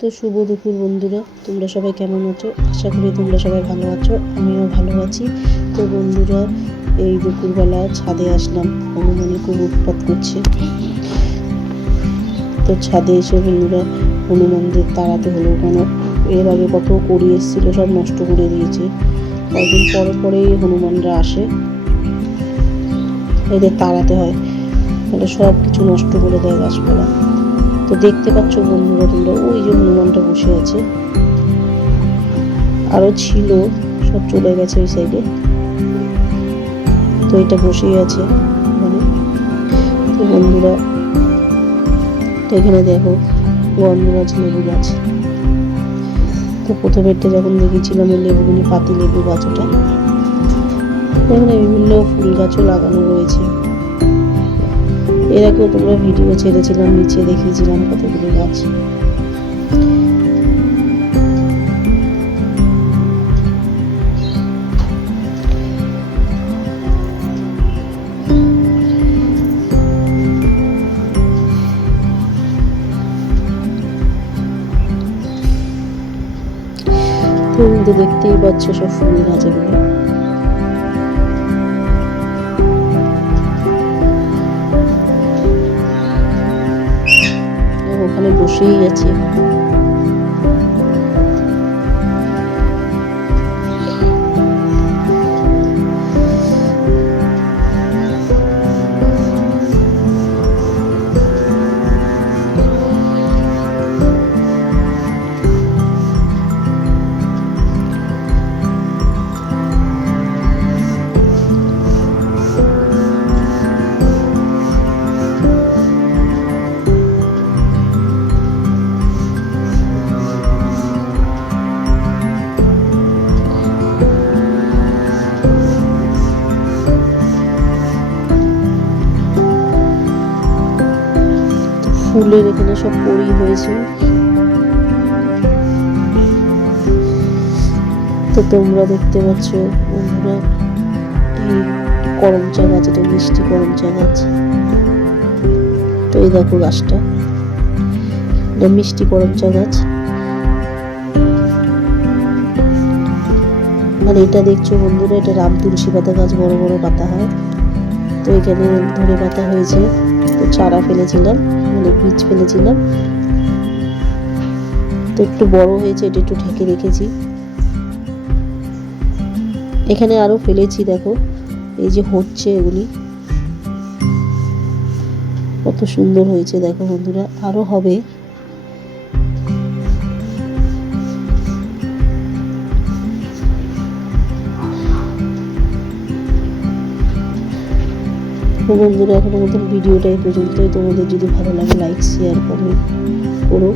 তো শুভ দুপুর বন্ধুরা, তোমরা সবাই কেমন আছো? আশা করি তোমরা সবাই ভালো আছো, আমিও ভালো আছি। তো বন্ধুরা, এই দুপুরবেলা ছাদে আসলাম, হনুমানে খুব উৎপাত করছে। তো ছাদে এসে বন্ধুরা হনুমানদের তাড়াতে হলো, কেন এর আগে কত করি এসেছিলো, সব নষ্ট করে দিয়েছে। কয়েকদিন পরে পরেই হনুমানরা আসে, এদের তাড়াতে হয়, তাহলে সব কিছু নষ্ট করে দেয় গাছপালা। তো দেখতে পাচ্ছ বন্ধুরা তোমরা, ওই যে হনুমানটা বসে আছে, আরো ছিল সব চলে গেছে ওই সাইডে। তো এটা বসেই আছে মানে। তো বন্ধুরা এখানে দেখো গন্ধরাজ লেবু গাছ। তো প্রথমেরটা যখন দেখেছিলাম ওই লেবুগুনি পাতি লেবু গাছ, ওটা এখানে বিভিন্ন ফুল গাছও লাগানো রয়েছে। এর আগেও তোমরা ভিডিও ছেড়েছিলাম, নিচে দেখিয়েছিলাম কতগুলো গাছ। তুমি তো দেখতেই পাচ্ছ সব ফুল গাছ এগুলো। ওখানে বসেই আছে। ফুলের এখানে সব পরি হয়েছে। তো তোমরা দেখতে পাচ্ছ বন্ধুরা, এই করমচা গাছ, এটা মিষ্টি করমচা গাছ। তো এই দেখো গাছটা, এটা মিষ্টি করমচা গাছ। আর এটা দেখছো বন্ধুরা, এটা রাম তুলসী পাতা গাছ, বড় বড় পাতা হয়। তো এখানে ধনে পাতা হয়েছে, তো চারা ফেলেছিলাম, মানে বীজ ফেলেছিলাম, তো একটু বড় হয়েছে, এটা একটু ঢেকে রেখেছি। এখানে আরো ফেলেছি, দেখো এই যে হচ্ছে, এগুলি কত সুন্দর হয়েছে দেখো বন্ধুরা, আরো হবে। বন্ধুরা এখনো মতন ভিডিওটা এই পর্যন্তই। তোমাদের যদি ভালো লাগে লাইক শেয়ার কমেন্ট করো।